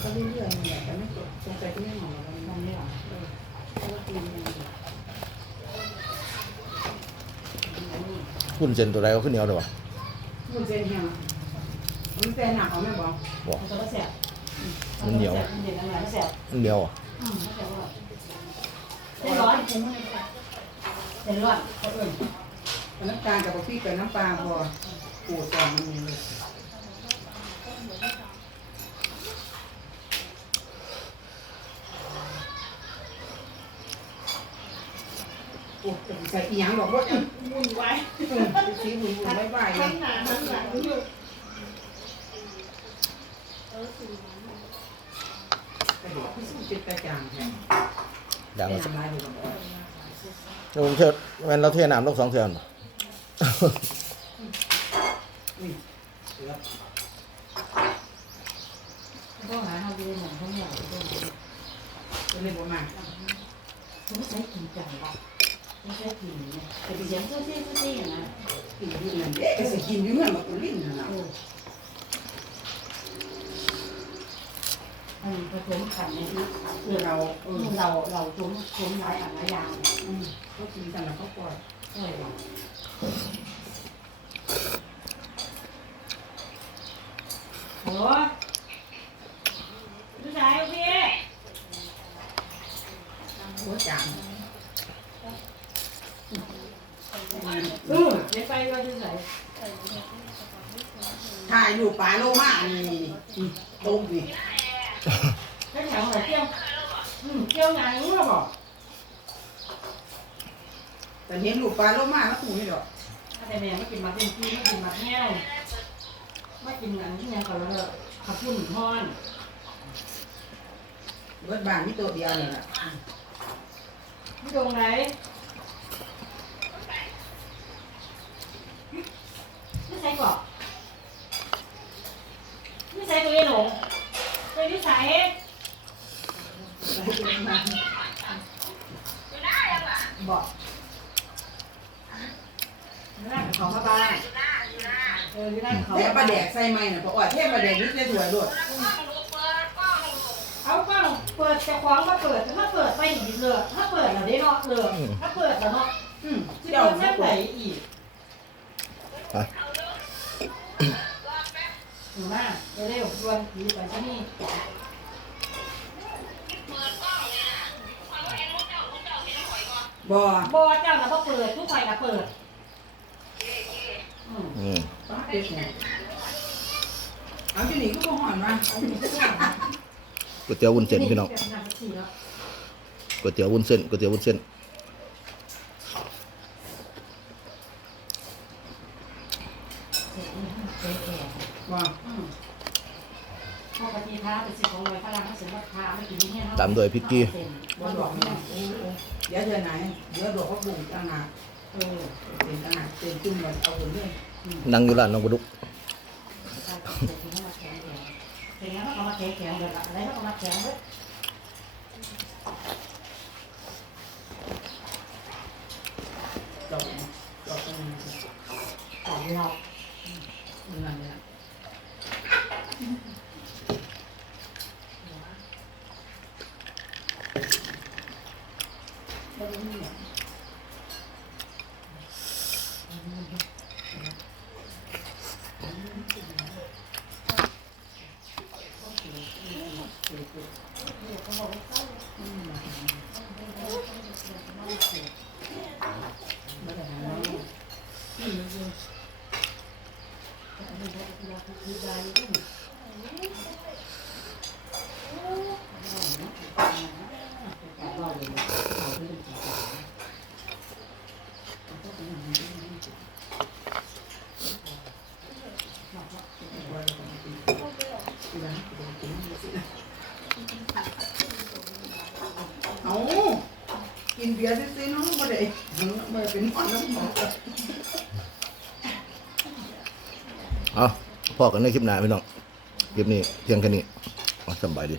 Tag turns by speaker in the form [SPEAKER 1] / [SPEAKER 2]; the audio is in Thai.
[SPEAKER 1] ก็เรื่อยๆเนี่แหละแต่ไม่จบสงสัยที่ไม่หมอมันมันไม่หรอกเออเพราะว่ากินมันอัน นี้
[SPEAKER 2] หุ้นเส้นตัวใดก็ขึ้นเหนียวเลยวะ
[SPEAKER 3] มันเป็นยังมันเป็นหนักเขาไม่บอก
[SPEAKER 2] บอก
[SPEAKER 1] มันจะก็แสบ
[SPEAKER 2] มันเหนียว
[SPEAKER 1] มันเด็ดอะไรก็แสบ
[SPEAKER 2] มันเหนียวอะ
[SPEAKER 1] อืมแต่ว่าเป็นร้อนจริงไหมเป็นร้อนคนอื่น
[SPEAKER 3] น้ำตาลกับพริกกับน้ำปลาพอปูดก่อนมันมีเลย โอ้จะใส่อีหยังบอกว่าอืม
[SPEAKER 1] วุ่นวาย
[SPEAKER 3] อืมสีหุ่นหุ่นไม่ไหวเลย
[SPEAKER 1] ทั้งหนาทั้งหลังอยู่
[SPEAKER 3] กระโดดที่สุดจิตกระจางแทน
[SPEAKER 2] อย่าง
[SPEAKER 3] เป็น
[SPEAKER 2] ละ
[SPEAKER 3] อะไรอยู่บ่
[SPEAKER 2] แล้วผมเชื่อแมันเราเทน้ำลงสองเทือนบ่
[SPEAKER 3] อุ้ยเสือ
[SPEAKER 1] ต้องหาทำดีเหมือนเขาเนี่ย
[SPEAKER 3] เป็นเรื่องประมาณ
[SPEAKER 1] เขาไม่ใช้กินจังหรอก ไม่ใช้กินเนี่ยแต่ดิฉันก็ซี่ก็ซี่อย่างนั้น
[SPEAKER 3] กินอยู่นั่นเด็กก็สิกินอยู่เงื่อนมากุลิ้นนั่นน่ะ
[SPEAKER 1] อออันนี้ผสมขันในที่
[SPEAKER 3] คือเราเออ
[SPEAKER 1] เราเราสมสมหลายอันหลายอย่าง
[SPEAKER 3] อืมเขากินกันแล้วเขาปล่อย
[SPEAKER 1] เออโอ้ชายโอเค
[SPEAKER 3] หัวจาง
[SPEAKER 1] เออเดี๋ยวไปว่าจะใส่
[SPEAKER 3] ถ่ายอยู่ปลาโลมานี่นี่ตรงนี่
[SPEAKER 1] cái thằng là kêu ừ, kêu nhà đúng rồi bỏ
[SPEAKER 3] แต่เห็นลูกปลาโลมาแล้วกูนี่ดอก
[SPEAKER 1] cái này nó kìm mặt bên kia nó kìm mặt nhau nó kìm ngắn cái nhà còn là khắp phun ngon
[SPEAKER 3] เบิดบานมีตัวเดียวนี่แหละ
[SPEAKER 1] cái đồ này nó tôi biết xài hết bỏ nó là khó ba ba ừ cái này khó
[SPEAKER 3] เท
[SPEAKER 1] ba
[SPEAKER 3] ปลา
[SPEAKER 1] ba
[SPEAKER 3] แดกใส่ไหมน่ะเพราะว่าเทปลาแดกนี่จะสวยด้วย
[SPEAKER 1] เอากล้องเปิดจะคว้างมาเปิดถ้าเปิดไปอีเลยถ้าเปิดเราได้เนาะเลยถ้าเปิด เร็วๆชวนผีไปที่นี่
[SPEAKER 3] บ่
[SPEAKER 1] บอเจ้าน่ะพอเปิดทุกฝ่ายน่ะเปิดอืม
[SPEAKER 2] อืม
[SPEAKER 3] ปลาเป็ดเนี่ยเอาอยู่นี่ก็บ่หอนมาเอาอยู่นี่ก็บ่หอน
[SPEAKER 2] ก๋วยเตี๋ยววุ้นเส้นพี่น้อง
[SPEAKER 1] เป็ำสี่แล้ว
[SPEAKER 2] ก๋วยเตี๋ยววุ้นเส้นก๋วยเตี๋ยววุ้นเส้น
[SPEAKER 1] เจ็ ดนี่ห้าเจ็ดแก่
[SPEAKER 3] บ่
[SPEAKER 1] อืมพอปฏิท้าเป็นสิ่งของลอยพลังเขาเสียว่าท้าไม่กินที่เนี่ย
[SPEAKER 2] ตามด้วยพริกกี้
[SPEAKER 3] บ่ดอกนี่โอ้โหเดี๋ยวเดือนไหนเดี๋ยวดอกเขาบุ่งต่างหาก
[SPEAKER 1] เออ
[SPEAKER 3] เป็นต่างหากเป็นจุ่มเลยเอาคนเลย
[SPEAKER 2] นั่งอยู่ร้านน้องประดุก
[SPEAKER 1] เสร็จทีนี้มาแข็งแข็งเสร็จแล้วก็มาแข็งแข็งเดี๋ยวอะไรก็มาแข็งเว้ย
[SPEAKER 3] ดอกนี่ดอกตรงนี้
[SPEAKER 1] ของเรา
[SPEAKER 3] นั่นแหละ
[SPEAKER 1] ไม่ได้เนี่ย
[SPEAKER 3] บ่ไินเบียร์ซื้อๆน้องบ่ได้น้งบ่ได้เป็นน้ำห
[SPEAKER 2] เอาพ่อกันในคลิปหน้าพี่น้องคลิปนี้เที่ยงแค่นี้สบายดี